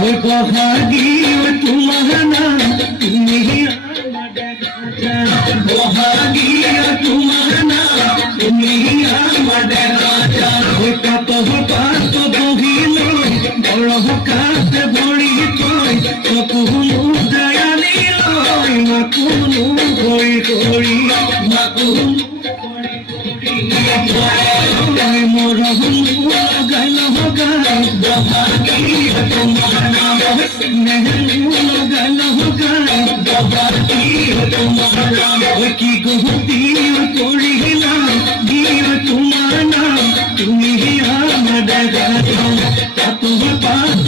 ওই বহাগী তোমার নাম তুমি বহাগী তোমার নাম তুমি আমার দেখা যান ওই কত পাত বহিল বড় কাছে বড়ি কই কখনো দয়ালি লয় মাকুনু কই করি মাকুনু মরহম গাইল গাই বহাগী তোমার নাম মেহরুল গাইল গাই বহাগী তোমার নাম ওই কি গহতি করিলাম গিয়ে তোমার নাম তুমি আমার দেখা কত পাত